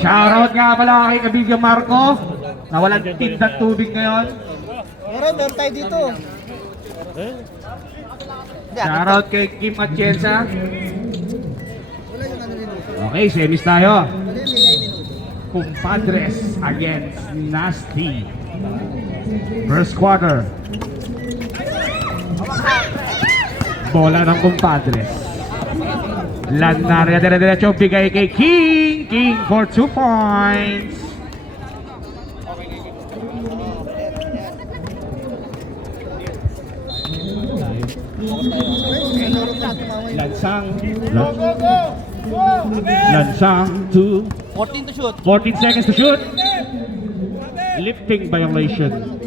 Shoutout nga pala kay kaibigan Marco na walang tindang tubig ngayon. Meron tayo dito. Shoutout kay Kim Atienza. Wala yung ano nito. Okay, semis tayo. Wala yung may nito. Compadres against Nasty. First quarter. Bola ng Compadres. Landaria dire-diretso bigay kay King. King for 2 points. Lansang. Lansang to 14 to shoot. 14 seconds to shoot. Lifting violation.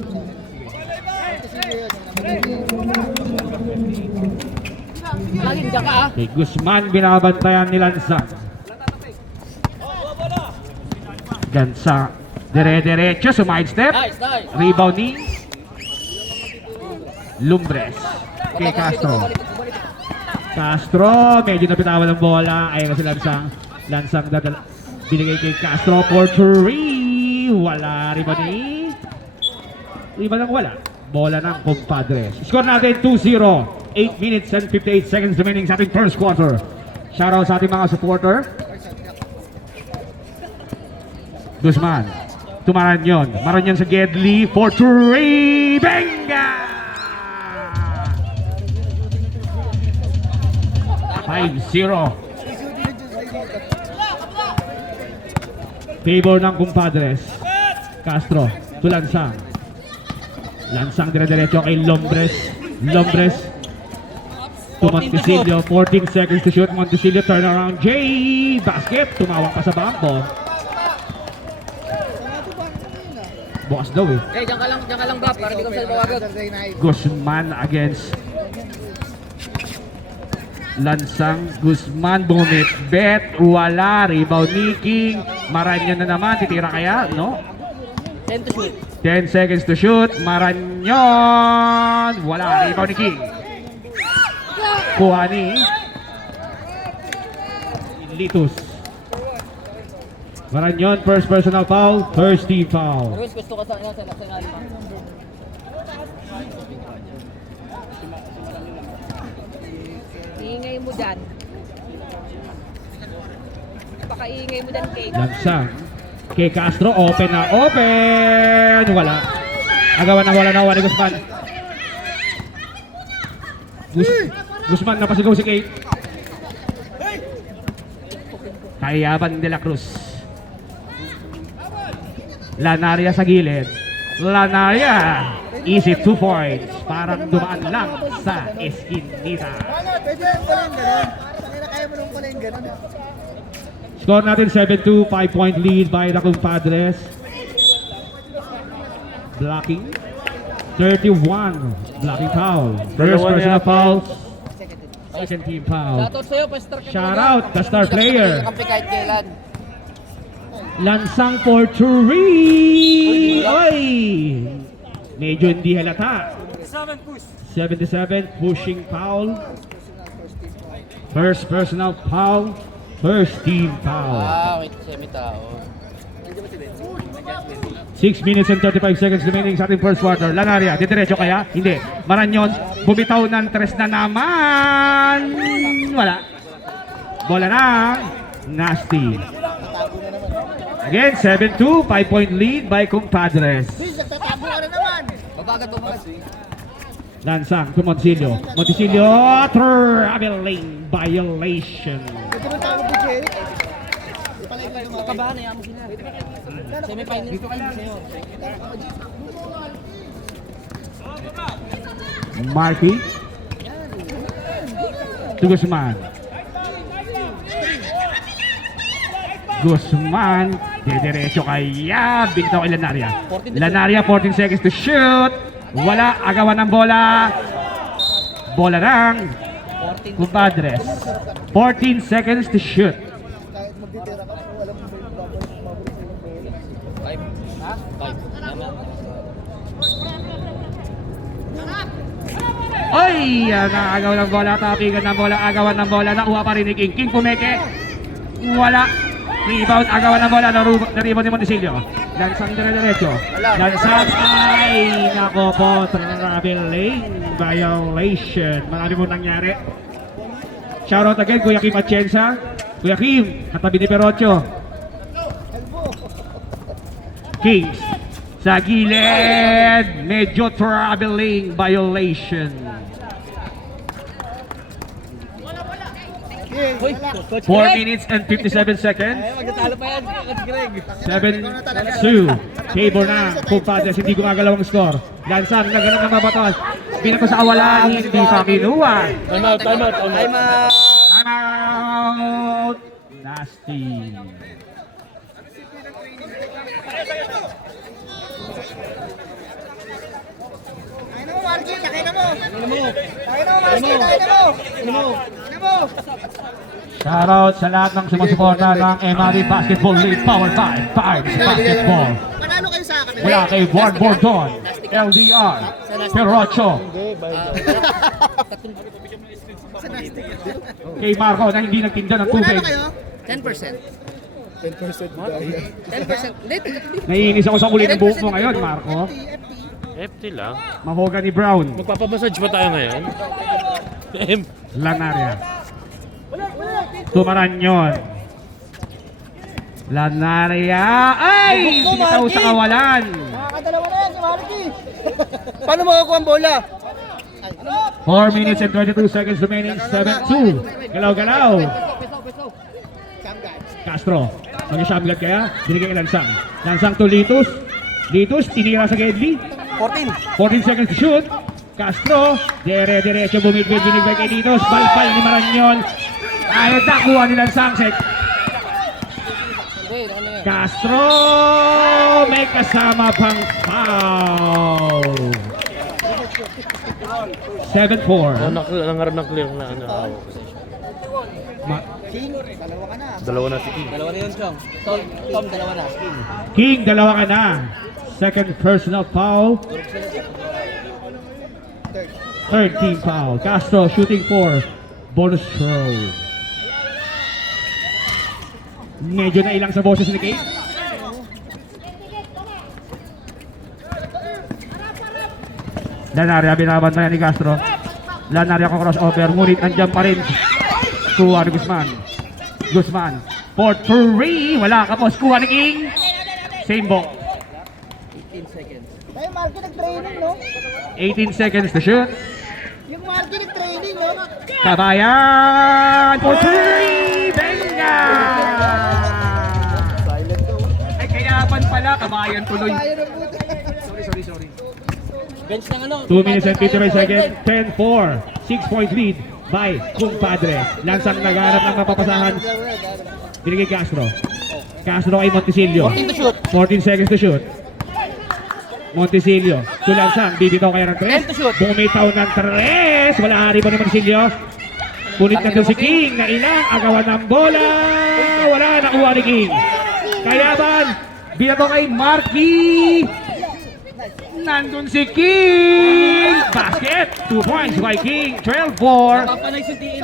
Laging dyan ka ah. Kay Guzman binabantayan ni Lansang. Gansa. Dire-diretso, sumide step. Nice, nice. Rebound ni Lumbres. Kay Castro. Castro, medyo napitawan ng bola. Ayun na si Lansang. Lansang binigay kay Castro for 3. Wala. Rebound ni Rebound ng wala. Bola ng Compadres. Score natin 2-0. 8 minutes and 58 seconds remaining sa ating first quarter. Shoutout sa ating mga supporter. Guzman. Tumaranyon. Maranyon sa Gedli for 3. Benga! 5-0. Favor ng Compadres. Castro. To Lansang. Lansang dire-diretso kay Lombres. Lombres. To Montesilio. 14 seconds to shoot. Montesilio turn around. J. Basket. Tumawang pa sa bangko. Bukas daw eh. Eh, dyan ka lang ba? Para di ko sa bawagot. Guzman against Lansang. Guzman bumit. Bet. Wala. Rebound ni King. Maranyon na naman. Titira kaya? No? 10 to shoot. 10 seconds to shoot. Maranyon. Wala. Rebound ni King. Kuha ni Litus. Maranyon, first personal foul, first team foul. Ruiz, gusto ka sa national. Iingay mo dyan. Baka iingay mo dyan, Kate. Lansang. Kay Castro, open na open. Wala. Agawan na wala ni Guzman. Guzman napasigaw si Kate. Kayaban de la Cruz. Lanaria sa gilid. Lanaria. Easy 2 points. Parang dumaan lang sa eskinita. Pwede yung pala yung gano'n. Kaya mo nung pala yung gano'n. Score natin 7-2. 5-point lead by the Compadres. Blocking. 31. Blocking foul. First personal foul. Second team foul. Shoutout sa'yo, pastor ka. Shout out the star player. Kampi kahit kailan. Lansang for 3. Oy! Medyo hindi halata. 77 pushing foul. First personal foul. First team foul. Wait, semi-tao. 6 minutes and 35 seconds remaining sa ating first quarter. Lanaria, didiretso kaya? Hindi. Maranyon, bumitaw ng tres na naman. Wala. Bola ng Nasty. Again, 7-2. 5-point lead by Compadres. Nagtatago ka na naman. Babagat mo mas. Lansang to Montesilio. Montesilio, traveling violation. Ito na tawag ko, Jay. Kabahan na yan mo sila. Semi-finals ka lang sa'yo. Marky. To Guzman. Guzman. Didiretso kaya. Bigtaw kay Lanaria. Lanaria, 14 seconds to shoot. Wala. Agawan ng bola. Bola ng Compadres. 14 seconds to shoot. Kahit magtitira ka, alam mo ba yung babalik. 5. Ha? 5. Oy! Nakagaw ng bola. Tapigan ng bola. Agawan ng bola. Nakuha pa rin ni King. King pumeke. Wala. Rebound, agawan ng bola, naribon ni Montesilio. Lansang dire-diretso. Lansang ay, nako po, traveling violation. Marami po nangyari. Shoutout again, Kuya Kim Atienza. Kuya Kim, katabi ni Perocho. Kings, sa gilid, medyo traveling violation. Hoy, 4 minutes and 57 seconds. magtatalo pa yan, Coach Greg. 7-2. Favor na. Kumpadres, hindi gumagalaw ang score. Lansan, nagano'n ng mabaton. Pinako sa kawalan, hindi pa kinuha. Time out. Time out. Time out! Nasty. Tayo na mo, Marky. Takay na mo. Tayo na mo, Marky. Tayo na mo. Tayo na mo. Shoutout sa lahat ng sumusuporta ng MRD Basketball League Power 5 Vibes Basketball. Panalo kayo sa akin. Mula kay Juan Bordon, LDR, Perocho, kay Marco na hindi nagtinda ng Panalo tubig. kayo? 10%. 10%. Naiinis ako sa uli ng buhok mo ngayon, Marco. FT lang. Mahogany Brown, Magpapamassage pa tayo ngayon. Lanaria. Tumaran yun. Lanaria. Ay! Sinitaw sa kawalan. Nakakadalawa na yan si Marky. Paano makakuha ang bola? 4 minutes and 22 seconds remaining. 7-2. Galaw-galaw. Castro. Mag-shamgat kaya. Binigay kay Lansang. Lansang to Litus. Litus, tinira sa Gedli. 14 seconds to shoot. Castro. Dire-diretso bumidbid. Binigay kay Litus. Balpal ni Maranyon. Ay, nakuha ni Lansang. Castro. May kasama pang foul. 7-4. Nangarap ng clear na ano. King, dalawa ka na. Dalawa na si King. Dalawa na yun, Chong. Tom, dalawa na. King. King, dalawa ka na. Second personal foul. Third team foul. Castro shooting 4. Bonus throw. Medyo na ilang sa boses ni Kate. Lanaria binabantayan ni Castro. Lanaria ko crossover. Ngunit nandiyan pa rin. Kuha ni Guzman. Guzman. For 3. Wala ka po. Kuha ni King. Same ball. 18 seconds. Tayo, Marky, nag-training, no? 18 seconds to shoot. Yung Marky nag-training, no? Kabayan for 3! Benga! Ay, kayapan pala. Kabayan tuloy. Tayo na buti. Sorry. Bench ng ano? 2 minutes and 53 seconds. 10-4. 6-point lead by Kumpadres. Lansang nagharap ng mapapasahan. Binigay Castro. Castro kay Montesilio. 14 seconds to shoot. Montesilio. Lansang. Bibitaw kaya ng 3. Bumitaw ng 3. Wala hari pa ni Montesilio. Punit na doon si King na ilang agawan ng bola. Wala nakuha ni King. Kayaban. Binato kay Marky. Nandun si King! Basket! 2 points by King. 12-4. Napapanay yung TL.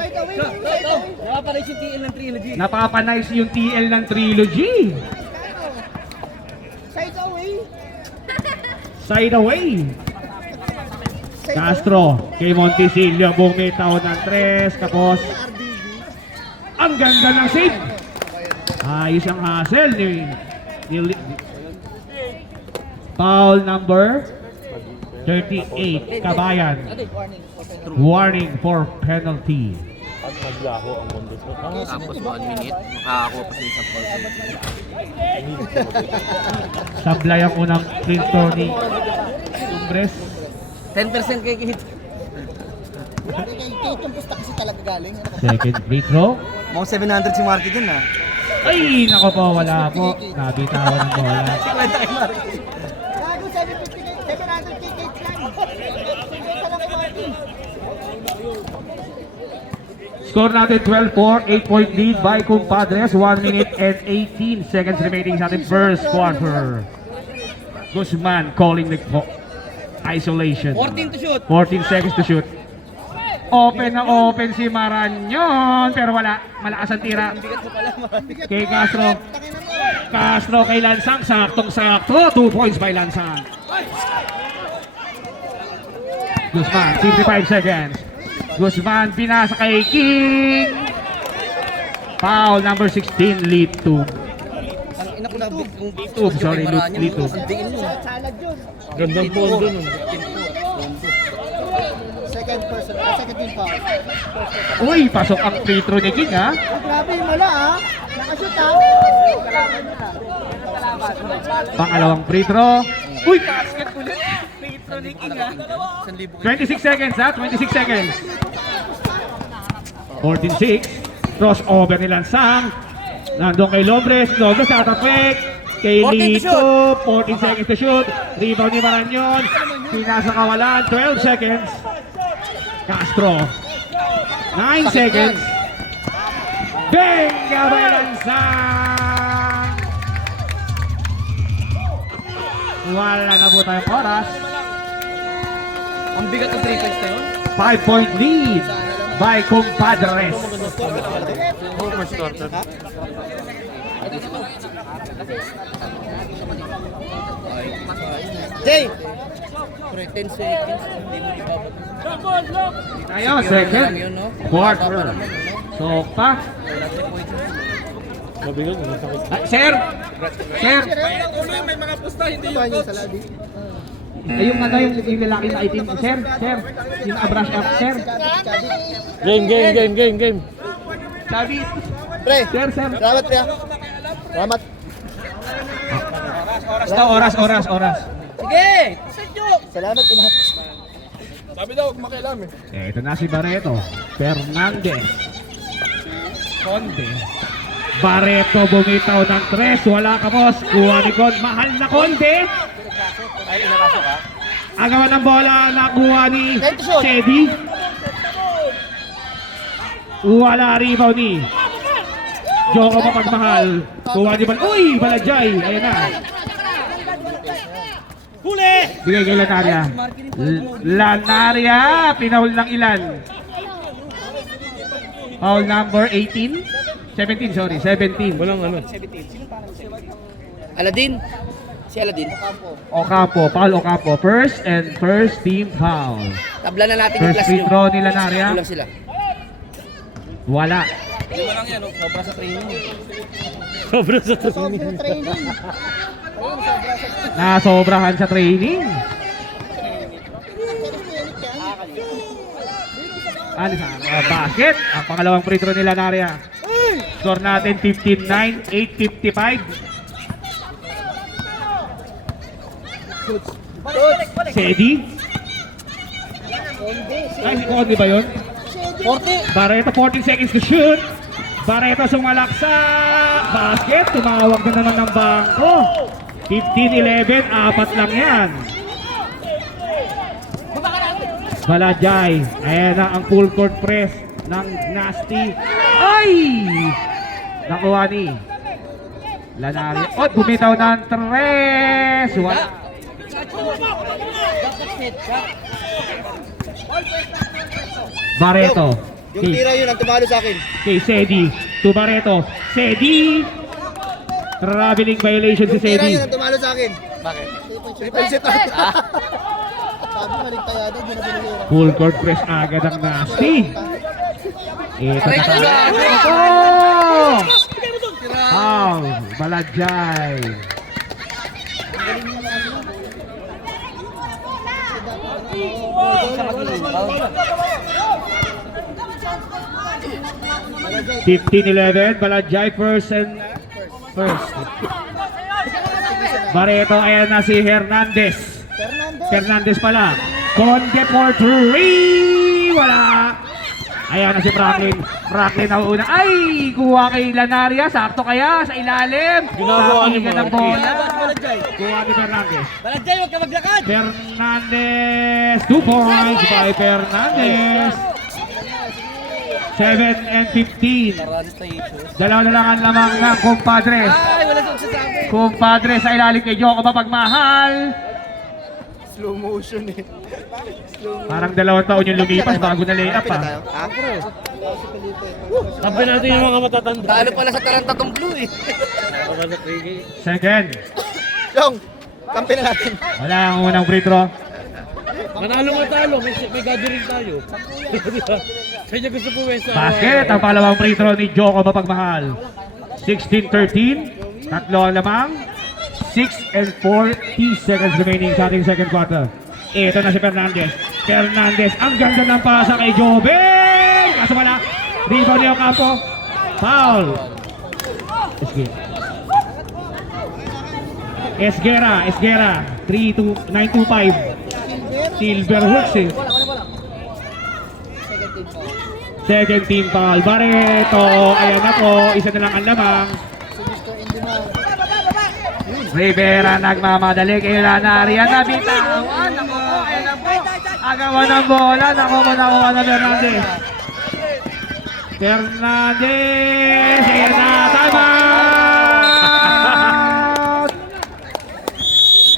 Napapanay yung TL ng trilogy. Napapanice yung TL ng Trilogy. Side away. Side away. Castro kay Montesilio. Bumitaw ng 3. Tapos, ang ganda ng save. Ayos ang hustle ni foul number 38, Kabayan. Warning for penalty. At naglaho ang mundo. Tapos 1 minute, makakakuha pa sila sa pulse. Sablay ang unang free throw ni Umbres. 10% kay Kate. Kay yung pusta kasi talaga galing. Second free throw. Mga 700 si Marky dyan ah. Ay, nako po, wala po. Nabitawan ng bola. Kwenta kay Marky. Gago, 700 kay Kate lang. Kaya lang kay Marky. Score natin 12-4, 8-point lead by Kumpadres. 1 minute and 18 seconds remaining sa ating first quarter. Guzman calling the isolation. 14 to shoot. 14 seconds to shoot. Open na open si Maranyon. Pero wala. Malakas ang tira. Kay Castro. Castro kay Lansang. Saktong-sakto. 2 points by Lansang. Guzman, 55 seconds. Guzman, pinasa kay King. Foul number 16, lead 2. Ina ko na big yung Sorry, lead 2. Ang diin mo. Salad yun. Gandang pondo nun. Second team foul. Uy, pasok ang free throw ni King, ha? Grabe yung mala ah. Nakashoot ah. Pangalawang free throw. Uy, basket ulit. Free throw ni King, ha? 26 seconds, ha? 26 seconds. 14-6. Crossover ni Lansang. Nandun kay Lombres. Lombres tatapik. Kay 14 to Lito. 14 seconds to shoot. Rebound ni Maranyon. Pinasa kawalan. 12 seconds. Castro. 9 seconds. Benga by Lansang. Wala na po tayong oras. Ang bigat ng 3 points na yun. 5-point lead by Compadres. Former starter. Jay! Pre, 10 seconds. Hindi mo ibabot. Tayo, second quarter. So, pa. Mabigat, masakit. Sir! Sir! Yung ano, yung lalaki na itim. Sir! Sir! Yung brush up, sir! Game. Sabi! Pre, Sir, sir! salamat pre ah. Salamat. Oras. Sige! Salamat inhat. Ito na si Barreto. Fernandez. Conde. Barreto bumitaw ng 3. Wala ka, boss. Kuha ni Conde. Mahal na Conde. Agawan ng bola. Nakuha ni Sedi. Wala rebound ni Joko mapagmahal. Kuha ni Bal. Uy! Balajay. Ayan na. Bigay kay Lanaria. Lanaria, pinahul ng ilan? Foul number 18? 17, sorry, 17. Walang ano. Aladin. Si Aladin. Ocampo, foul Ocampo. First team foul. Tabla na natin yung First class free nyo. throw ni Lanaria. Kulang sila. Wala. Lima lang yan, sobra sa training. Sobra sa training. Training. Nasobrahan sa training. Ano sa basket? Ang pangalawang free throw ni Lanaria. Score natin 15-9, 8:55. Sedi? Ay, si Conde ba yun? 40. Barreto 14 seconds to shoot. Barreto sumalak sa basket. Tumawag na naman ng bangko. 15-11, 4 lang yan. Balajay. Ayan na ang full court press ng Nasty. Ay! Nakuha ni Lanaria. O, bumitaw ng 3. Wala. Barreto. Yung tira yun ang tumalo sa akin. Kay Sedi. To Barreto. Sedi. Traveling violation si Tira Sedi. yun ang tumalo sa akin. Bakit? Triple set ah. Sabi maligtayado, hindi na binilira. Full court press agad ang Nasty. Ito na tayo. Ito! Foul. Balajay. Malagay. 15-11. Balajay first. Barreto, ayan na si Hernandez. Fernandez pala. Conde for 3. Wala. Ayan na si Franklin. Franklin na una. Ay! Kuha kay Lanaria. Sakto kaya sa ilalim. Ginagawa ni Pakigan ng Marky. bola. Kuha ni Fernandez. Balajay, huwag ka maglakad! Fernandez. 2 points by Fernandez. 7 and 15. Dalawa na lang ang lamang ng Compadres. Ay, wala sa sabi. Compadres sa ilalim kay Joko mapagmahal. Slow motion eh. Parang 2 taon yung lumipas bago na lay up Happy na tayo? ah. Ha? Tabi natin yung mga matatanda. Talo pala sa Taranta tong blue eh. Second. Yung, kampi na natin. Wala ang unang free throw. Manalo matalo, may gathering tayo. Sa inyo gusto po sa Basket, ang pangalawang free throw ni Joko Mapagmahal. 16-13, tatlo ang lamang. 6 and 40 seconds remaining sa ating second quarter. Ito na si Fernandez. Fernandez, ang ganda ng pasa kay Jobel! Kaso wala. Rebound niya Campo. Foul. Esguera. 9-2-5. Silverhooks eh. Second team foul. Barreto. Ayan na po. Isa na lang ang lamang. Rivera nagmamadali kay Lanaria. Nabitawan. Naku po. Ayan na po. Agawan ng bola. Naku po. Na Fernandez. Ayan na. Timeout.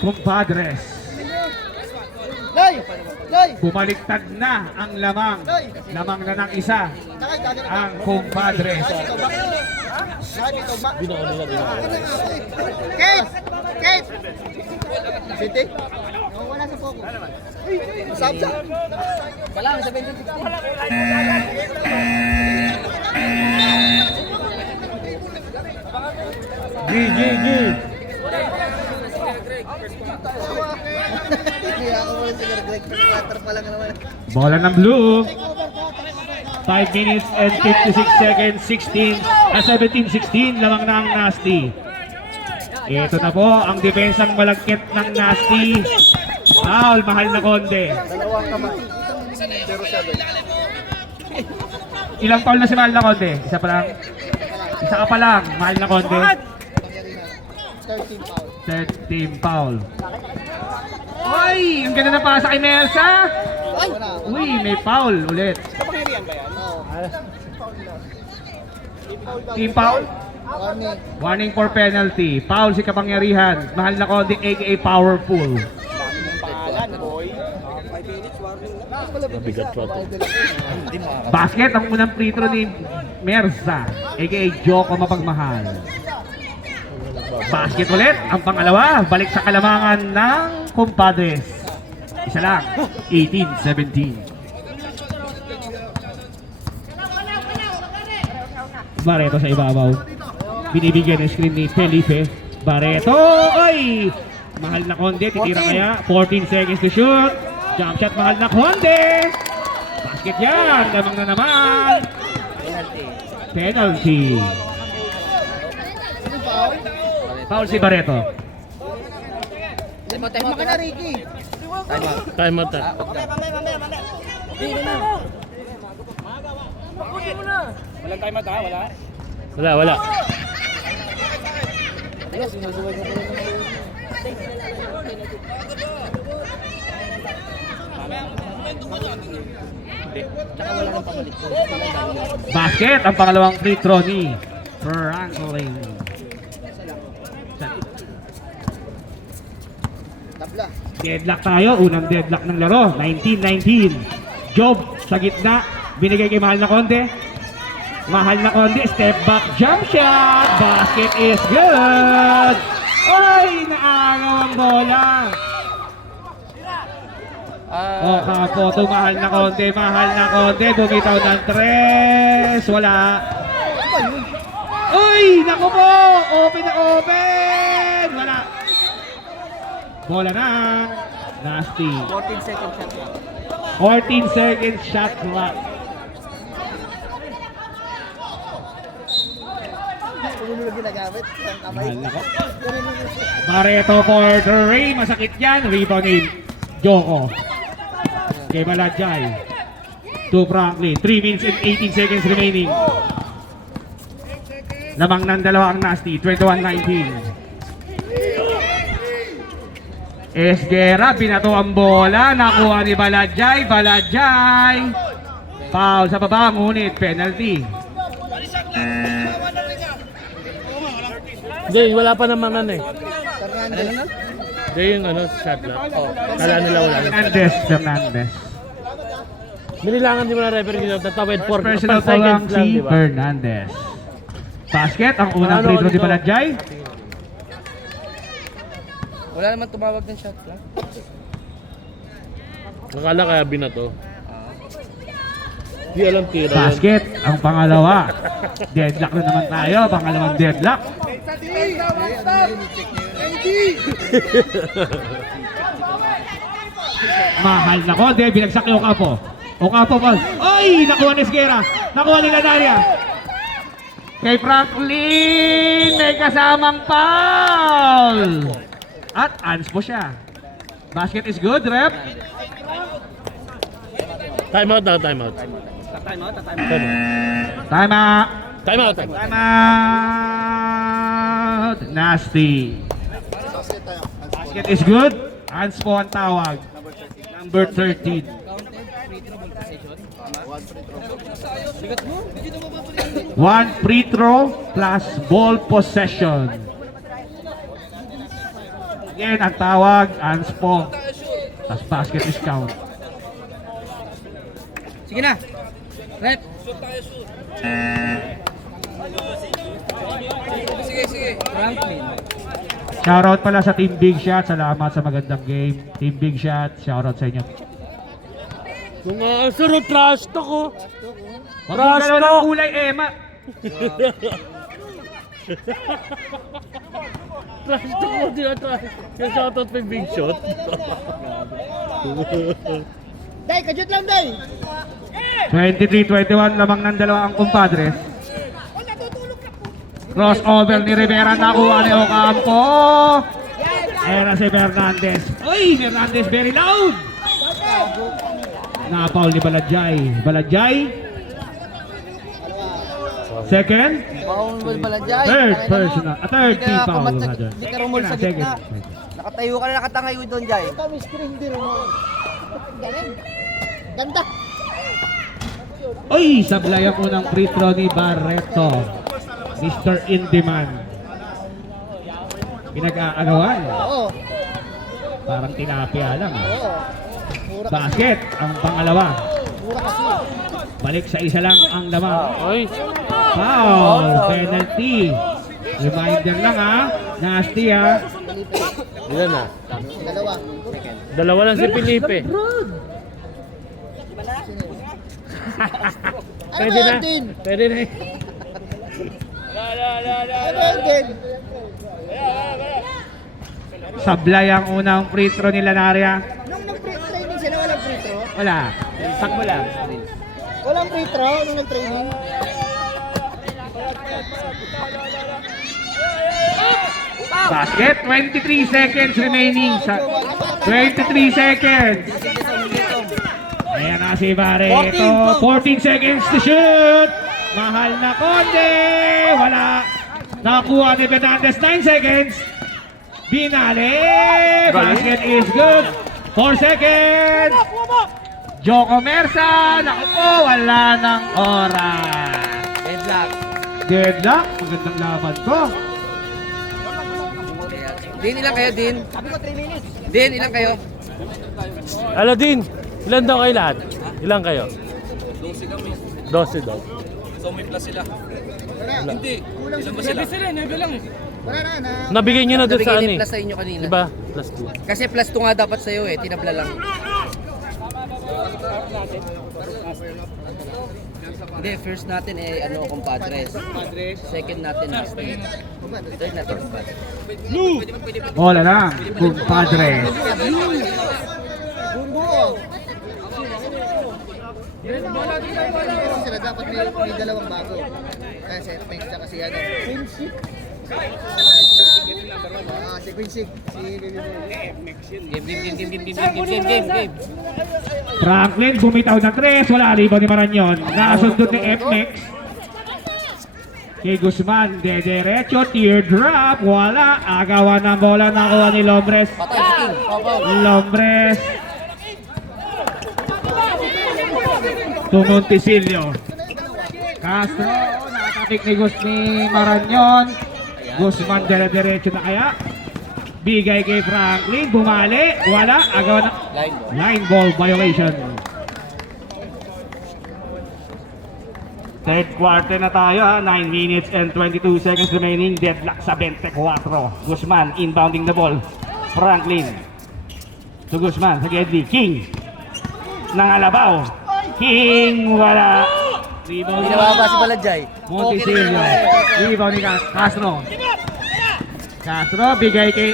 Compadres. Bumaliktad na ang lamang. Lamang na ng isa. Ang Compadres. Kate! City? Wala sa focus. Sabsa? Wala, sa 2016. G. Kaya ako wala si Greg. Cutter pa lang naman. Bola ng blue. 5 minutes and 56 seconds. 17-16. Lamang na ang Nasty. Ito na po ang depensang malagkit ng Nasty. Foul, mahal na konde. Dalawang kamay. 0-7. Ilang foul na si mahal na konde? Isa pa lang. Isa ka pa lang, mahal na konde. 13 foul. Third team foul. Uy, ang ganda na pasa kay Mersa. Uy, may foul ulit. Kapangyarihan ba yan? Team foul. Warning. Warning for penalty. Foul si kapangyarihan. Mahal na konde aka powerful. Pahalan, boy. Mabigat pa ito. Basket ang unang free throw ni Mersa aka Joko Mapagmahal. Basket ulit ang pangalawa. Balik sa kalamangan ng Compadres. Isa lang. 18-17. Barreto sa ibabaw. Binibigyan ng screen ni Felipe. Barreto. Oy! Mahal na konde. Titira kaya. 14 seconds to shoot. Jump shot. Mahal na konde. Basket yan. Lamang na naman. Penalty. Foul si Barreto. Time out. Maka na Ricky. Time out. Walang time out ha? Wala? Wala. Basket ang pangalawang free throw ni Franklin. Tabla. Deadlock tayo, unang deadlock ng laro, 19-19. Job sa gitna, binigay kay Mahal na Konde. Mahal na Konde, step back jump shot. Basket is good. Ay, naagaw ang bola. O kapoto, Mahal na Konde, bumitaw ng tres. Wala. Uy, naku po, open na open. Wala. Bola na. Nasty. 14 second shot lang. 14 seconds shot clock. Kung ano ginagamit, ang kamay. Mahal ako. Barreto for three. Masakit yan. Rebound ni Joko. Kay Malajay. To Franklin. 3 minutes and 18 seconds remaining. Lamang ng dalawa ang Nasty. 21-19. Esguera, binato ang bola, nakuha ni Balajay. Foul sa baba, ngunit penalty. Hindi, wala pa naman eh. Fernandez. Hindi yung ano, shot lang. Kala nila wala. Fernandez. Nililangan di mo na referee dito. Tatawid for Personal foul lang seconds lang, si di ba? Fernandez. Basket, ang unang Ano, free throw dito? ni Balanjay. Wala naman tumawag ng shot lang. Akala kaya binato. Di alam tira yan. Basket, ang pangalawa. Deadlock na naman tayo. Pangalawang deadlock. Mahal na ko. Hindi, binagsak yung Okapo. Okapo ball. Ay! Nakuha ni Esguera. Nakuha ni Lanaria. Kay Franklin, may kasamang foul. At anspo siya. Basket is good, rep. Time out na, time out. Tatime out. Tama. Time out. Time out. Nasty. Basket is good. Anspo ang tawag. Number 13. One free throw plus ball possession. Again, ang tawag, Anspo. Tapos basket is count. Sige na. Rep. Sige. Franklin. Shoutout pala sa Team Big Shot. Salamat sa magandang game. Team Big Shot, shoutout sa inyo. Kung sarap trash talk ko. Huwag mong galaw ng kulay, Emma. Trash talk mo, di na trash. Yung shoutout pa yung big shot. Day, kajut lang, Day. 23-21, lamang ng dalawa ang kumpadres. Crossover ni Rivera, nakuha ni Ocampo. Era si Fernandez. Uy, Fernandez very loud. Na-foul ni Balanjay. Balanjay. Second. Paul Balanjay. Third personal. Third team foul. Hindi ka rumol sa gitna. Nakatayo ka na nakatangay doon, Jay. Kami screen din mo. Galing. Ganda. Uy, sablay ang unang free throw ni Barreto. Mr. Indiman. Pinag-aagawan. Oo. Parang tilapia lang. Oo. Mura, Basket, ang pangalawa. mura kasi. Balik sa isa lang ang lamang. Oy, Foul, penalty. Reminder lang ha. Nasty ha. ilan na? Dalawa. Dalawa lang si Felipe. Ano Pwede ba na. yan din? Pwede na. Ano ba yan din? Sablay ang unang free throw ni Lanaria. Nung nag-training sila, walang free throw? Wala. Sakmo lang. Walang free throw nung nag-training? Basket, 23 seconds remaining. 23 seconds. Ayan na si Barreto. 14 seconds to shoot. Mahal na konde. Wala. Nakuha ni Fernandez. 9 seconds. Binale. Basket is good. 4 seconds. Joko Mersa. Naku po, wala ng oras. Deadlock. Deadlock. Magandang laban ko. Din, ilang kayo, Din? Din, ilang kayo? Aladin, ilan daw kayo lahat? Ilan kayo? 12 daw. Wala na. Nabigay nyo na doon sa Nabigay ano ni eh. plus sa inyo kanina. Diba? Plus 2. Kasi plus 2 nga dapat sa'yo eh, tinabla lang. Hindi, first natin eh, ano, compadres. Second natin, nasty. Third natin, compadres. Bola lang. Kumpadre. Sila dapat may dalawang bago. Kasi thanks na kasi yan. Quincy. Si Quincy. Game. Franklin bumitaw ng 3, wala ribaw ni Maranyon. Nakasundot ni FMX. Kay Guzman, dediretso, teardrop, wala. Agawan ng bola, nakuha ni Lombres. Patay, King. Lombres. Tumontisilio. Castro, nakatapik ni Maranyon. Guzman, dediretso na kaya. Bigay kay Franklin, bumali, wala, agaw na line ball violation. Third quarter na tayo ha, 9 minutes and 22 seconds remaining, deadlock sa 24. Guzman inbounding the ball. Franklin to Guzman sa Gedli. King Nangalabaw. King wala. Rebound Binababa si Balajay. Monticello. Rebound ni Castro. Castro bigay kay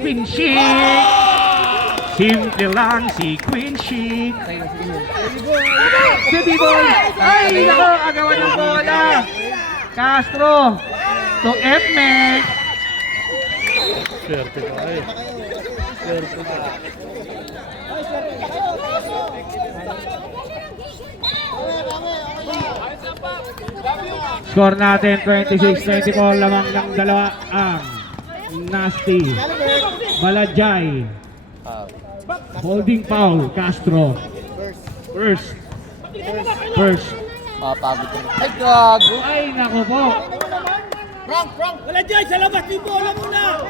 Quincy. Simple lang si Quincy. Si B-Boy. Ay, nako, agawan ng bola. Castro to F-Max. Swerte ka eh. Swerte ka. Score natin 26-24, lamang ng dalawa ang Nasty. Balajay. Holding foul, Castro. First. Pagod ka. Ay, gago. Ay, naku po. Wala dyan, sa labas, di bola muna!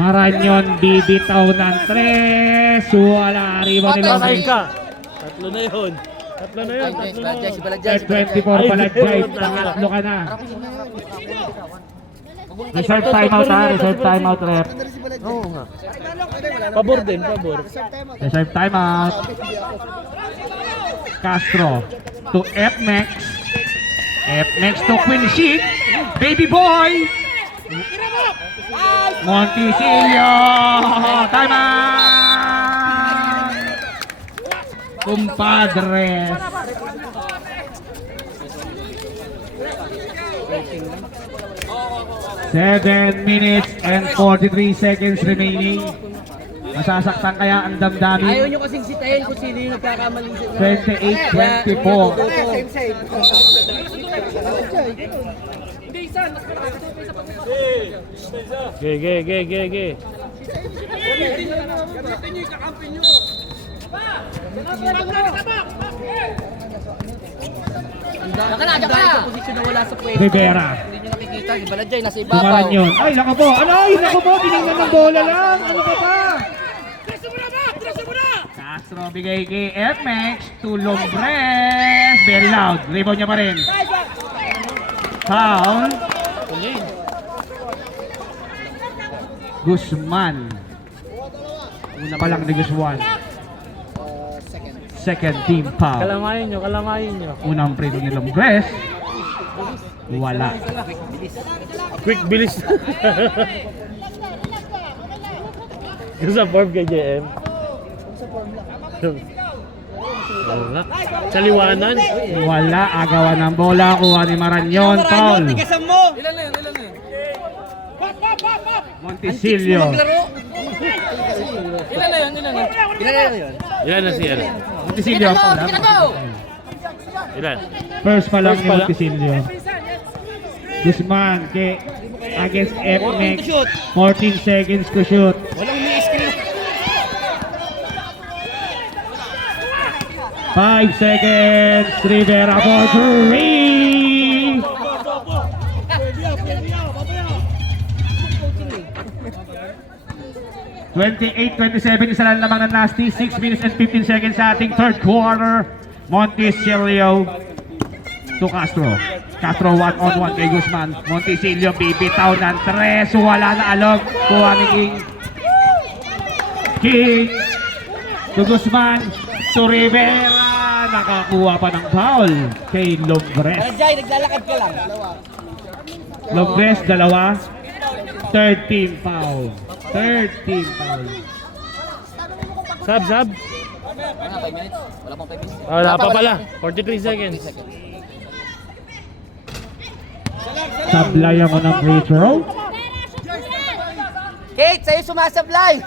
Maranyon bibitaw ng 3. Wala rebound ni Patay Lopez. ka. Tatlo na yun. Tatlo na yun. Ay, Tatlo na Balajay, yun. si Balajay. 24 Balajay. Pangatlo ka na. Reserve timeout ha. Reserve timeout rep. Oo nga. Pabor din, pabor. Reserve timeout. Castro to F-Max. F-Max to Quincy. Baby boy. Monticello. Timeout. Compadres. Seven minutes and 43 seconds remaining. Masasaktan kaya ang damdamin. Ayaw nyo kasing sitayin kung sino yung nagkakamali. 28-24. Ge. Sa posisyon na wala sa pwesto. Rivera. Hindi nyo nakikita. Si Balajay nasa ibabaw. Kumaran yun. Ay, naku po. Ay, naku po. Tinignan ng bola lang. Ano ka pa? Castro bigay kay F-Max to Lombres. Very loud. Rebound niya pa rin. Foul. Guzman. Una pa lang ni Guzman. Second team foul. Kalamayin nyo. Unang prito ni Lombres. Wala. Quick, bilis. Yung sa form kay JM. Wala. Sa liwanan. Wala. Agawan ng bola. Kuha ni Maranyon. Foul. Tigasan mo! Ilan na yun? Monticello. Ilan na yun? Ilan na siya? Monticello ang foul. Ilan? First pa lang First ni pa lang. Monticello. Guzman against F-Max. 14 seconds to shoot. Walang umi-screen. 5 seconds. Rivera for 3. (28-27) isa lang lamang ng Nasty. 6 minutes and 15 seconds sa ating third quarter. Monticello to Castro. Castro 1-on-1 kay Guzman. Monticello bibitaw ng 3. Wala na alog. Kuha ni King. King to Guzman to Rivera. Nakakuha pa ng foul kay Lombres. Balajay, naglalakad ka lang. Lombres, dalawa. Third team foul. Third team foul. Sab. Wala 5 minutes. Wala pang 5 minutes. Wala pa pala. 43 seconds. Sablay ako ng free throw. Kate, sa'yo sumasablay.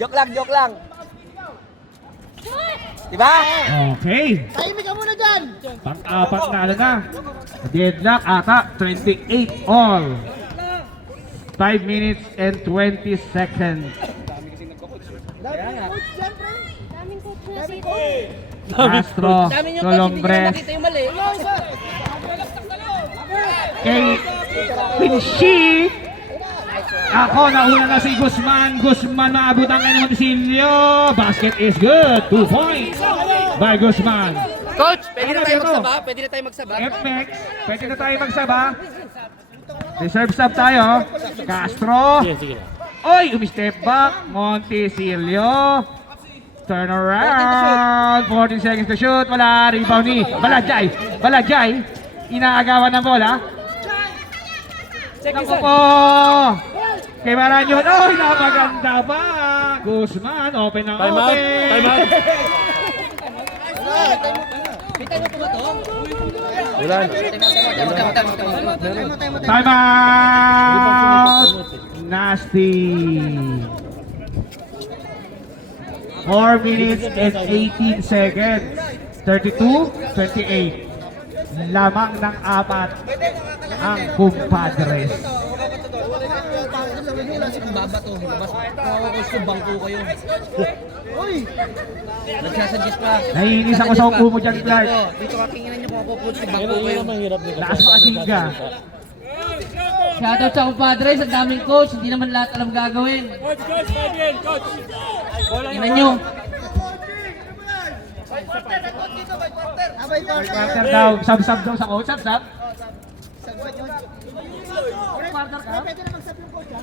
Joke lang. Diba? Okay. Tahimik ka muna dyan! Pang-apat na na. Deadlock ata. 28 all. 5 minutes and 20 seconds. Castro Dami nyo to kasi hindi nyo Lombres. nakita yung mali. Kay Pinchik. Ako, nauna na si Guzman. Guzman maabutan kayo ng Montesilio. Basket is good. 2 points by Guzman. Coach, pwede na Ano tayo ba ito? magsaba? Pwede na tayo magsaba? FMX, pwede na tayo magsaba. Reserve stop tayo. Castro. Sige, sige. Oy, umistep back. Montesilio. Turn around. 14 seconds to shoot. Wala. Rebound ni Balajay. Balajay. Inaagawan ng bola. Naku po. Kay Maranyon. Oy, napaganda pa. Guzman. Open na Time out. open. Time out. Wala na. Time out. Nasty. 4 minutes and 18 seconds. 32-28. Lamang ng 4 ang kumpadres. Babato, mas nakakakos ko bangko kayo. Nagsasuggest pa. Naiinis ako sa upo mo dyan, Clark. Dito kakinginan nyo kung ako coach ko bangko Pero kayo. yun ang mahirap dito. Lakas pa kasi ka. Shoutout sa kumpadres, ang daming coach, hindi naman lahat alam gagawin. Tingnan nyo. Abay, Quarter daw. Sub-sub daw sa coach. Sub-sub. Pwede na mag-sub yung coach, ha?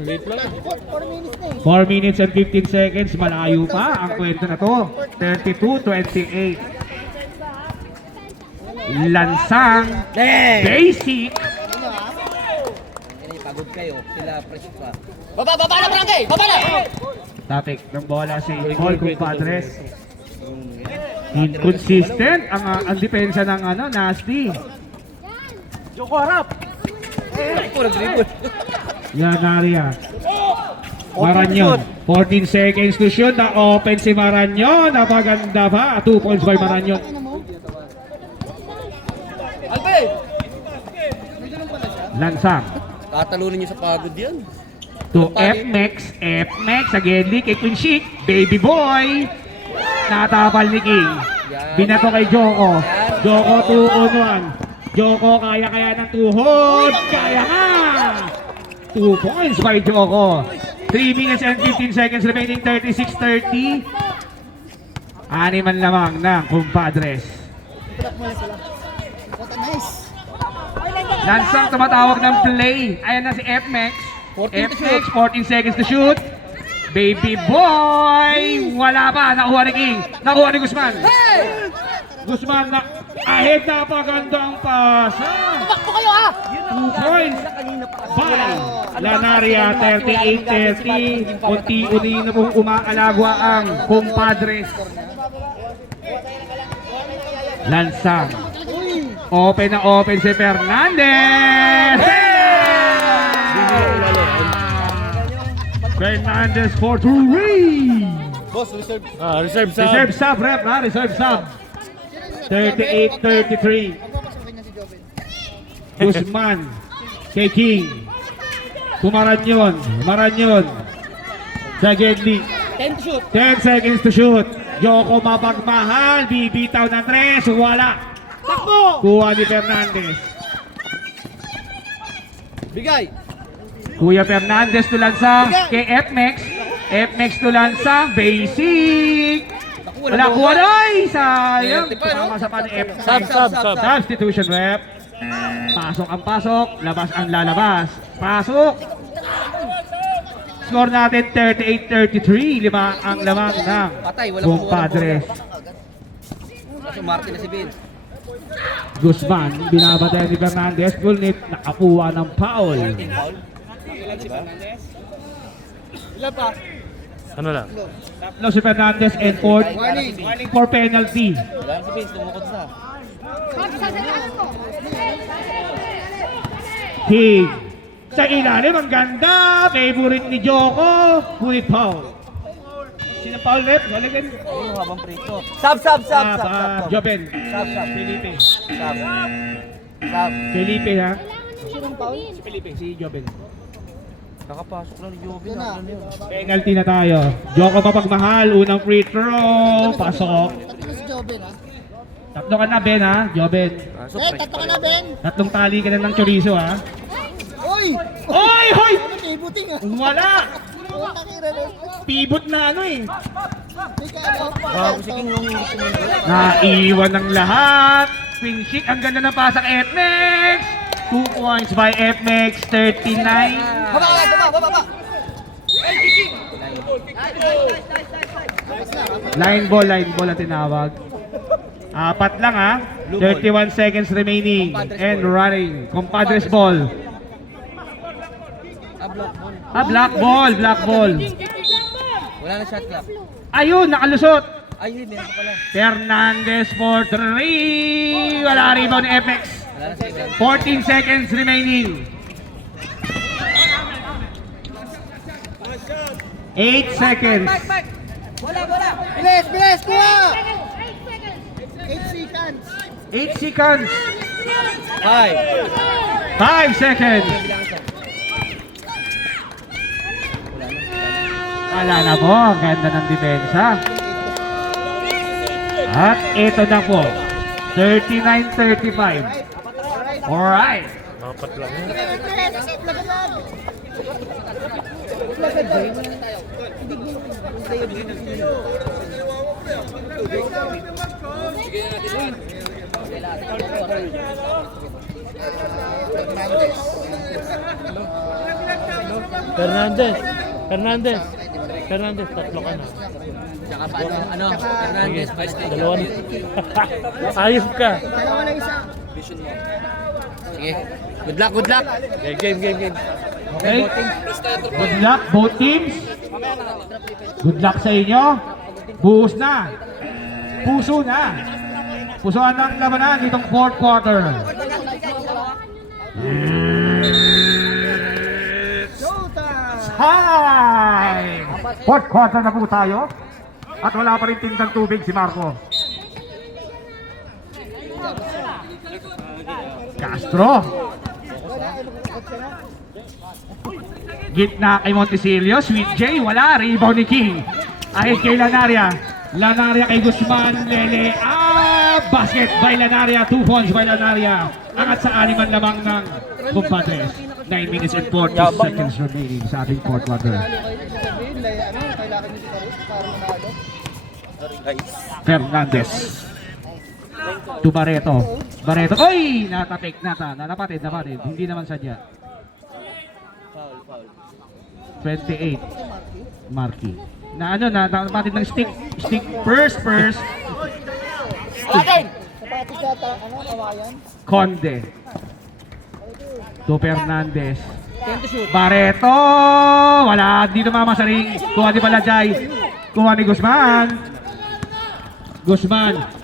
Late lang. 4 minutes na eh. 4 minutes and 15 seconds. Malayo pa ang kwento na to. 32-28. Lansang. Basic. Pagod kayo, sila fresh pa. Baba na Barangay! Baba na! Tapik ng bola si Paul Compadres. Inconsistent ang depensa ng Nasty. Joko harap. Yan, Naria. Maranyon. 14 seconds to shoot. Na-open si Maranyon. Napaganda pa. 2 points by Maranyon. Alpe! Lansang. Tatalunin nyo sa pagod yan. To FMX. FMX again. Kay Quincy. Baby boy. Natapal ni King. Binato kay Joko. Joko 2 on 1. Joko kaya ng tuhod. Kaya nga. 2 points by Joko. 3 minutes and 15 seconds remaining. 36-30. Animan lamang ng kumpadres. Nice. Lansang tumatawag ng play. Ayan na si FMX. 14 to FMX, 14 seconds to shoot. Baby boy! Wala pa. Nakuha ni King. Nakuha ni Guzman. Guzman na ahead na pagandang pasa. Tumakbo kayo, ha? 2 points by Lanaria. 38-30. Unti-unti na pong umaalagwa ang kumpadres. Lansang. Open na open si Fernandez. Fernandez for 3. Reserve sub. Reserve sub, rep na. Reserve sub. 38-33. Guzman. Kay King. Tumaranyon. Maranyon. Sa Gedli. 10 to shoot. 10 seconds to shoot. Joko mapagmahal. Bibitaw ng 3. Wala. Kuha ni Fernandez. Bigay! Kuya Fernandez to Lansang. Kay FMX. FMX to Lansang. Basic. Wala kuha na. Ay, sayang. Tumama sa pan F. Sub. Substitution rep. Pasok ang pasok. Labas ang lalabas. Pasok. Score natin 38-33. 5 ang lamang ng Patay, walang kumpadres. Kaso Martin na si Vince. Guzman, binabatay ni Fernandez. Gulnit, nakakuha ng foul. Ano lang? No, si Fernandez and court for penalty. Wala na si Vince, tumukod sa. King. Sa ilalim, ang ganda. Favorite ni Joko. Ngunit foul. Sino foul rep? Galing. Ayun, habang prito. Joben. Sub. Felipe. Sub. Felipe ha? Sinong foul? Si Felipe. Si Joben. Nakapasok lang ni Jovi. Penalty na tayo. Joko papagmahal. Unang free throw. Pasok. Tatlo si Joben, ha? Tatlo ka na, Ben ha? Joben. Tatlo ka na, Ben. Tatlong tali ka na ng chorizo ha? Oy! Hoy! Pivoting ah. Wala! Puta kira na. Pivot na ano eh. Sige mo. Naiwan ng lahat. Pinchik, ang ganda ng pasak FMX. 2 points by FMX, 39. Baba. Line ball ang tinawag. Apat lang ha. 31 seconds remaining and running. Compadres ball. Black ball. Wala na shot clock. Ayun, nakalusot. Ayun, meron pa pala. Fernandez for 3. Wala rebound ni FX. Wala na sa iba. 14 seconds remaining. 8 seconds. Bilis, kuha! 8 seconds. 8 seconds. 5. 5 seconds. Wala na po. Ang ganda ng depensa. At ito na po. 39-35. Alright. Apat lang. Fernandez, tatlo ka na. Tsaka paano, Fernandez, vice Dalawa na. Ayos ka. Dalawa na isa. Sige. Good luck. Okay, game. Okay. Good luck both teams. Good luck sa inyo. Buhos na. Puso na. Pusoan ng labanan itong fourth quarter. Time! Fourth quarter na po tayo. At wala pa rin tindang tubig si Marco. Castro. Gitna kay Montesilio, Sweet J, wala, rebound ni King. Ay kay Lanaria kay Guzman, Lele, basket by Lanaria, 2 points by Lanaria. Angat sa 6 lamang ng Compadres. 9 minutes and 40 seconds remaining sa ating fourth quarter. Fernandez to Barreto. Oy! Natapik. Napatid. Hindi naman sadya. 28. Marky. Napatid ng stick first. Sapatos yata, kawayan. Conde. To Fernandez. Barreto! Wala, dito mama sa ring. Kuha ni Balajay. Kuha ni Guzman.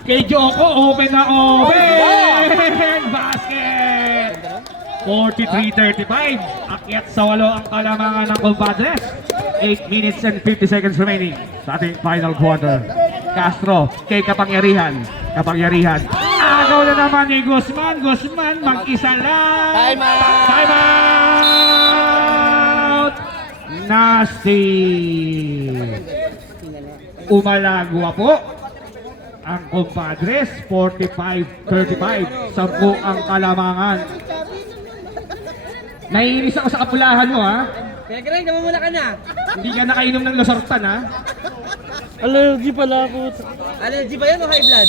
Kay Joko, open! Basket! 43-35. Akyat sa 8 ang kalamangan ng Compadres. 8 minutes and 50 seconds remaining sa ating final quarter. Castro, kay Kapangyarihan. Agaw na naman ni Guzman, mag-isa lang. Time out! Nasty! Umalagwa po ang Compadres, 45-35. 10 ang kalamangan. Naiinis ako sa kapulahan mo, ha? Greg, namumula ka na. Hindi ka nakainom ng losartan, ha? Allergy pala ako. Allergy ba yan o high blood?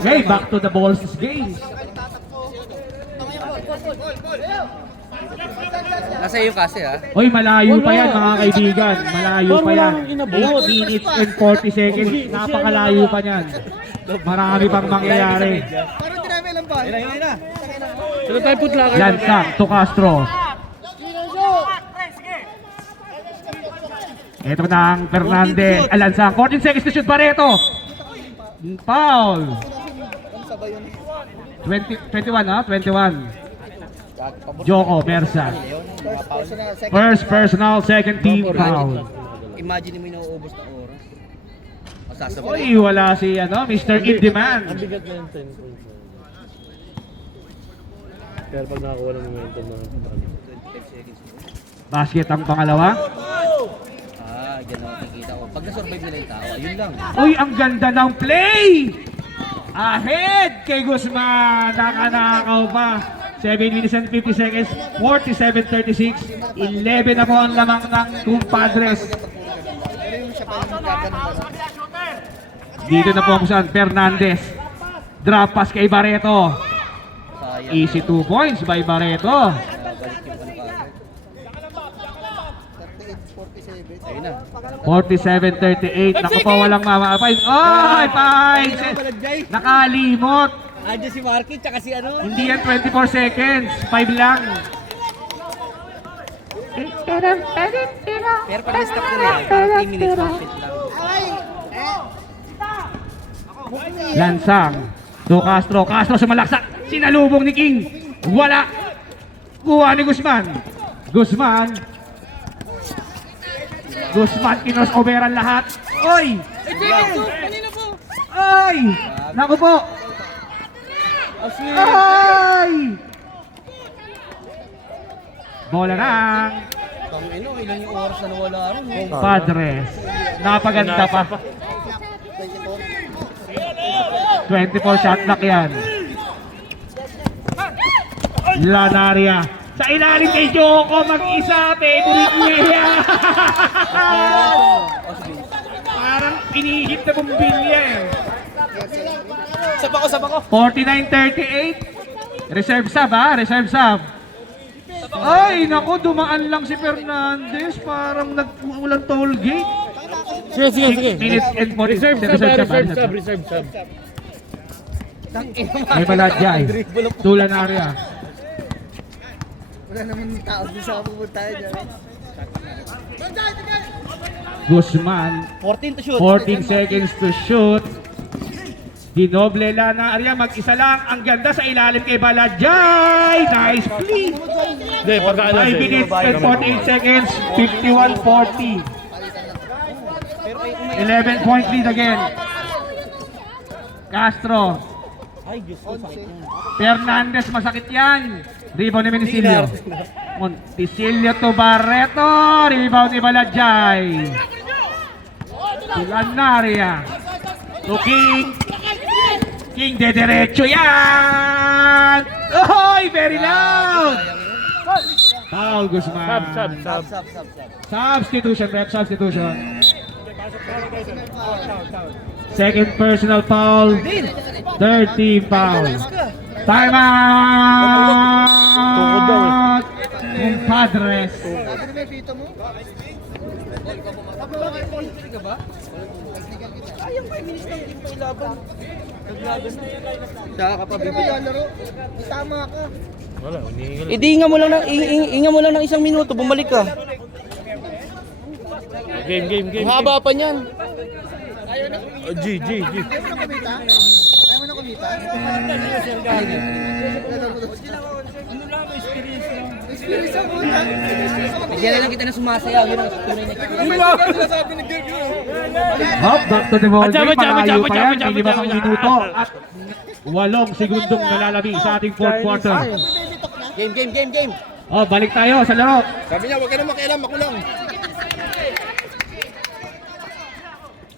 Okay, back to the balls games. Nasa iyo kasi ha. Oy, malayo pa yan mga kaibigan. Malayo pa yan. Wala, inabot. 8 minutes and 40 seconds. Napakalayo pa yan. Marami pang mangyayari. Parang tinamay lang ba? Sila tayo putla ka. Lansang to Castro. Ito na ang Fernandez. Lansang. 14 seconds to shoot. Barreto. Foul. 21 ha? 21. Joko, Mersa. First personal, second team foul. Imagine mo yung nauubos na oras. Masasabay. Uy, wala si Mr. In Ang Demand. bigat na yung 10 points. Pero pag nakakuha ng momentum na 25 seconds. Basket ang pangalawa. Yan ang makikita ko. Pag na-survive nila yung tao, yun lang. Uy, ang ganda ng play! Ahead kay Guzman. Nakanakaw pa. 7 minutes and 50 seconds, 47-36. 11 na po ang lamang ng kumpadres. Pero yung siya pa yung nagkaganon. Dito na po kung saan, Fernandez. Drop pass kay Barreto. Easy 2 points by Barreto. 47-38. Naku po, walang mama. Ay, fine! Nakalimot. Andiyan si Marky, tsaka si ano? Hindi yan 24 seconds. 5 lang. Pero pag stop ko na yan, parang 3 minutes complete lang. Lansang. To Castro. Castro sumalaksak. Sinalubong ni King. Wala. Kuha ni Guzman. Guzman kinos-overan lahat. Oy! Ay! Naku po! Ay! Bola lang. Tangino, ilang yung oras na nawala ron. Padres. Napaganda pa. 24 shot clock yan. Lanaria. Sa ilalim kay Joko, mag-isa. Favorite niya. Parang pinihit na bumbilya eh. Saba ko. 49-38. Reserve sub ha, reserve sub. Ay, naku, dumaan lang si Fernandez. Parang nag-ulang toll gate. Sige. 6 minutes and 40. Reserve sub. May Baladya eh. Tulan area. Wala naman tao doon sa pupuntahan dyan. Guzman. 14 to shoot. 14 seconds to shoot. Dinoble Lana Aria, mag-isa lang. Ang ganda sa ilalim kay Balajay. Nice play. Hindi, pagkaan 5 minutes and 48 seconds. 51-40. 11-point lead again. Castro. Fernandez, masakit yan. Rebound ni Monticello. Monticello to Barreto. Rebound ni Balajay. Lanaria. To King. King de derecho yan! Oy, very loud! Foul, Guzman. Sub. Substitution, rep substitution. Second personal foul. Third team foul. Time out! Compadres. Sabi na may pito mo? Sayang 5 minutes lang din pa ilaban. Tsaka ka pa Hindi ka bibigyan. maglalaro. Tama ka. Wala, hinihingal. Inga mo lang ng 1 minuto, bumalik ka. Game. Haba pa niyan. G. Ayaw mo na kumita? Ayaw mo na kumita? Experience ang muna. Bigyan na lang kita na sumasayaw, yun ang tunay na Hop, back to the ball game. Jump, Malayo pa yan. jump. Minimum minuto. At 8 segundong nalalabi sa ating fourth quarter. Game. Oh, balik tayo sa laro. Sabi niya, huwag ka na makialam, ako lang.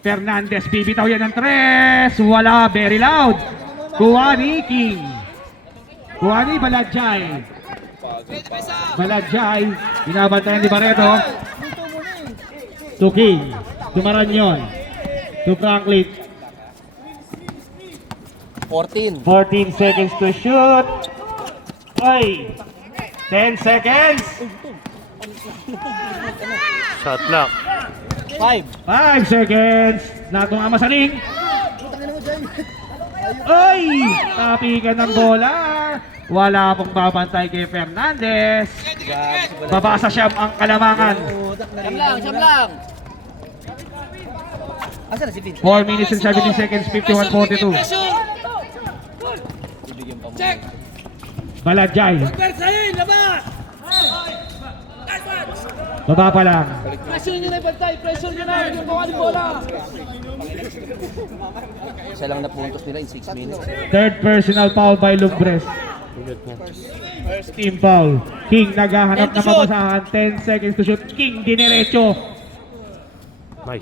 Fernandez, bibitaw yan ng 3. Wala, very loud. Kuha ni King. Kuha ni Balajay. Binabantayan ni Barreto. To King. To Maranyon. To Franklin. 14. 14 seconds to shoot. Ay! 10 seconds. Shot clock. 5. 5 seconds. Natong amasaling. Ay! Tapikan ng bola. Wala pong babantay kay Fernandez. Babasa siya ang kalamangan. Siyam lang. Asa na si Vin? 4 minutes and 17 seconds, 51-42. Balajay. Baba pa lang. Isa lang na puntos nila in 6 minutes. Third personal foul by Lumbres. First team foul. King naghahanap ng mabasahan. 10 seconds to shoot. King dinerecho. Nice.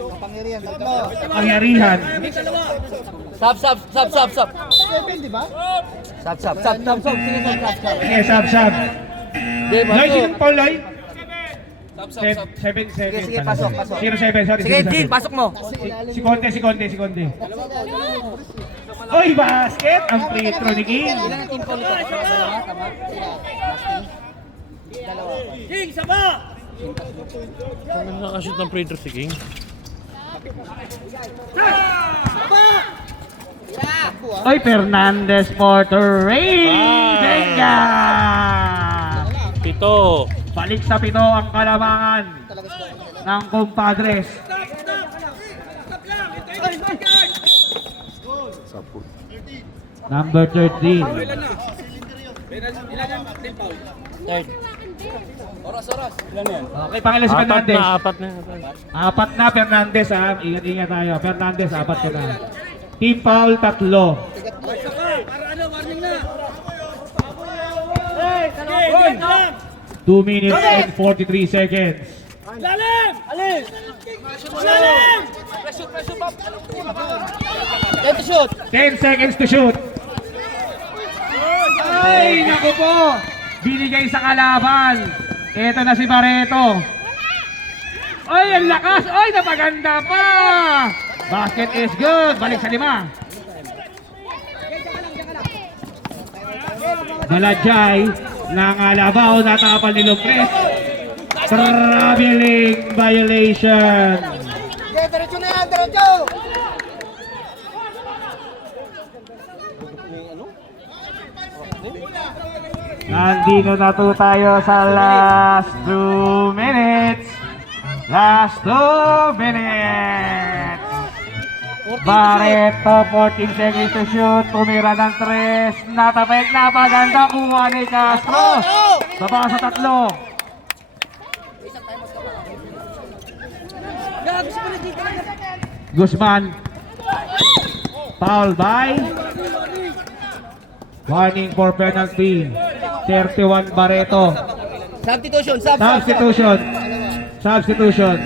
Kapangyarihan, tatlo. Pangyarihan. Sub. 7, di ba? Sub. Sige, sub. Sige, sab. Di ba? Loy, sinong Paul, Loy? Sub. 7 seconds. Sige, pasok. 07, sorry. Sige, Jin, pasok mo. Si Conte. Oy, basket! Ang free throw ni King. Ilan ang team foul ito? Dalawa, tama? King, saba! Ano nakashoot ng free throw si King? Oy, Fernandez for the rain! Venga! 7. Balik sa 7 ang kalamangan ng Compadres. Number 13. Third. Oras. Okay, pangilan si Fernandez. Apat na. 4 na Fernandez ha. Ingat tayo. Fernandez, 4 ko na. Team foul, 3. Para ano, warning na! King, lang! 2 minutes and 43 seconds. Lalim! Alis! Lalim! 10 seconds to shoot. Ay, naku po. Binigay sa kalaban. Ito na si Barreto. Ay, ang lakas. Ay, napaganda pa. Basket is good. Balik sa 5. Dalajay ng Alabaw. Natapal ni Lopez. Traveling violation. Okay, diretso na yan, diretso! Nandito na to tayo sa last 2 minutes. Last 2 minutes. Barreto, 14 seconds to shoot. Tumira ng 3. Natapik, napaganda. Kuha ni Castro. Baba sa 3. Guzman. Foul by. Warning for penalty. 31 Barreto. Substitution.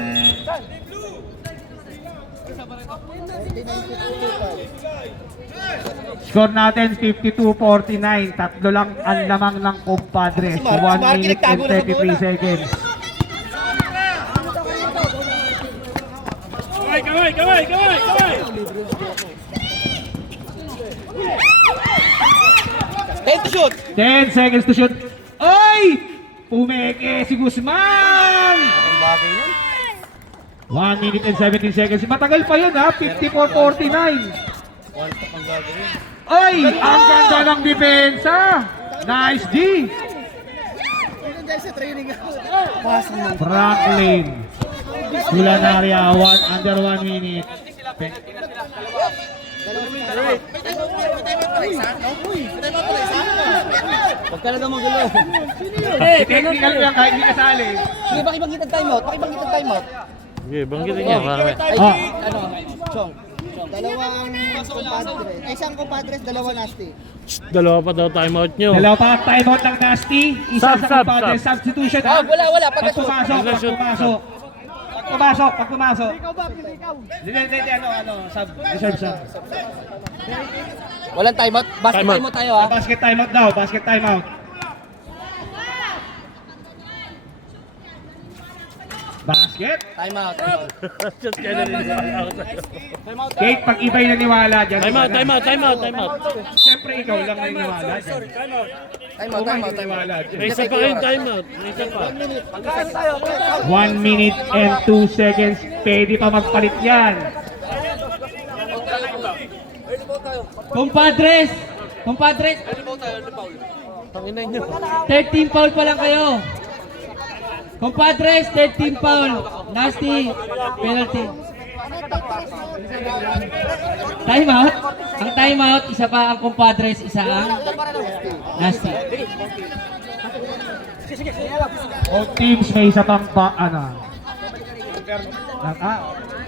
Score natin 52-49. 3 lang ang lamang ng Compadres. 1 minute and 33 seconds. Kaway! 10 seconds to shoot. Ay! Pumeke si Guzman! 1 minute and 17 seconds. Matagal pa yun ha. 54-49. Ay! Ang ganda ng depensa. Nice D. Yun dahil sa training ako. Franklin. Culanaria, under 1 minute. Huwag ka na daw magulo. Technical lang kahit hindi kasali. Sige, pakibanggitan timeout. Sige, banggitin niya. Oh, Dalawang compadres. Ay, isang compadres, dalawa nasty. Dalawa pa daw timeout nyo. dalawa pa timeout ng Nasty. Isa sa Sub. Compadres. Substitution. ha? Wala. Pag pumasok. Hindi, reserve sub. Walang timeout. Basket Timeout. timeout tayo ha. Basket timeout daw, basket timeout. Basket. Timeout. Shot ka na rin. Kate, pag iba'y naniwala dyan. Timeout. Siyempre, ikaw lang naniwala dyan. Timeout. Naniwala dyan. May isa pa kayong timeout. May isa pa. 1 minute and 2 seconds. Pwede pa magpalit yan. Compadres! Tanginan nyo. 13 foul pa lang kayo. Compadres, 13 foul. Nasty, penalty. Timeout? Ang timeout, isa pa ang Compadres, isa ang Nasty. Both teams may isa pang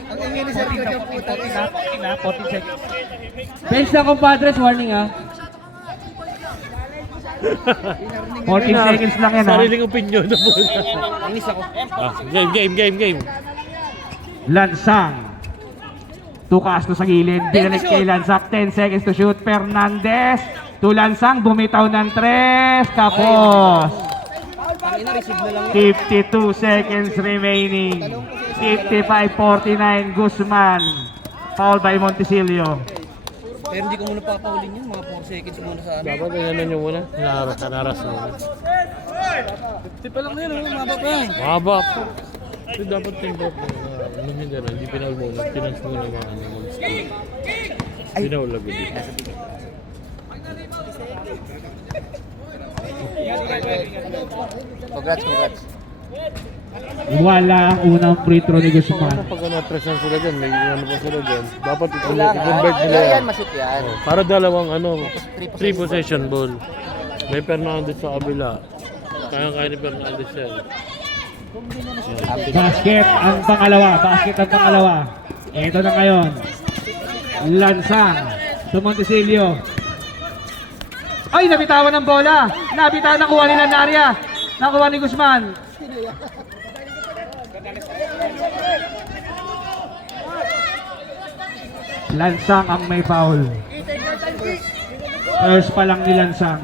Ang ingin ni Sir Kyo po. 14 seconds. Bench na Compadres, warning ha. 14 seconds lang yan ha. Sariling opinion na po. Game. Lansang. To Castro sa gilid. Binalik kay Lansak. 10 seconds to shoot. Fernandez. To Lansang. Bumitaw ng 3. Kapos. Tangina, receive na lang. 52 seconds remaining. 55-49 Guzman. Foul by Montesilio. Pero hindi ko muna papaulin yun. Mga 4 seconds muna sa amin. Dapat ganyan nyo muna. Naras muna. 50 pa lang na yun, mababa pa yan. Mahaba po. Ito dapat tempo po. Hindi pinaul muna. Pinans muna mga ano. Pinaul agad dito. Congrats. Wala ang unang free throw ni Guzman. Pagka na-present sila dyan, may ano pa sila dyan. Dapat i-convert nila yan. Mashoot yan. Oh, para dalawang ano, 3 possession ball. May Fernandez sa kabila. Kaya ni Fernandez yan. Basket ang pangalawa. Ito na ngayon. Lansang. To Montesilio. Ay, nabitawan ng bola. Nabitawan, nakuha ni Landaria. Nakuha ni Guzman. Lansang ang may foul. First pa lang ni Lansang.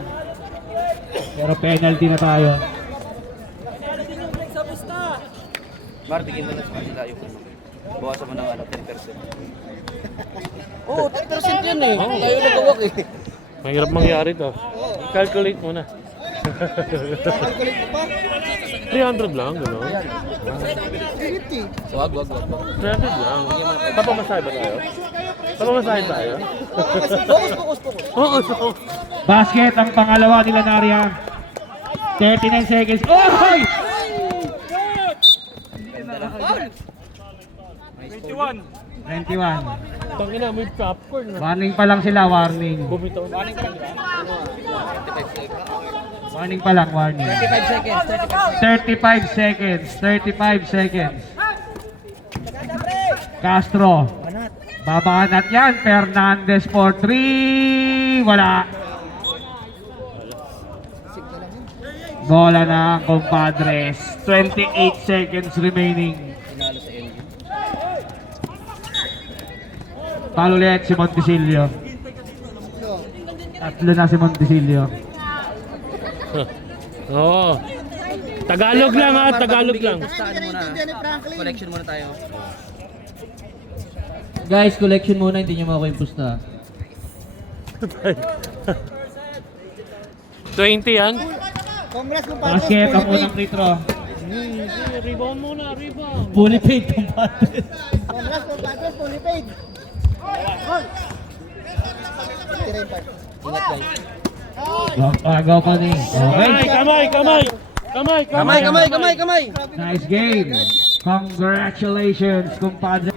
Pero penalty na tayo. Mar, bigyan mo na sa kanila yung ano. Bawasan mo ng ano, 10%. Oo, 10% yan eh. Tayo nagawak eh. Mahirap mangyari to. Calculate mo na. Calculate mo pa. 300 lang, gano'n. Wag. 300 lang. Papamasahe ba tayo? Papamasahe tayo? Focus. Oo, so. Basket ang pangalawa ni Lanaria. 39 seconds. Oh! Hoy! 21. Tangina, may popcorn na. Warning pa lang sila, warning. Bumitaw na. Warning pa lang, warning. 35 seconds. Castro. Babanat yan. Fernandez for 3. Wala. Bola na ang compadres. 28 seconds remaining. Pinalo sa LG. Palo ulit si Montesilio. Tatlo na si Montesilio. Oo. Tagalog lang ha, Tagalog lang. Saan muna? Collection muna tayo. Guys, collection muna, hindi nyo makuha yung pusta. 20 yan? Congrats kung paano. Basket ang unang free throw. Rebound muna, rebound. Fully paid compadres. Congrats kung paano. Fully paid. Ingat guys. Agaw pa ni. Okay. Kamay! Kamay! Nice game. Congratulations, compadre.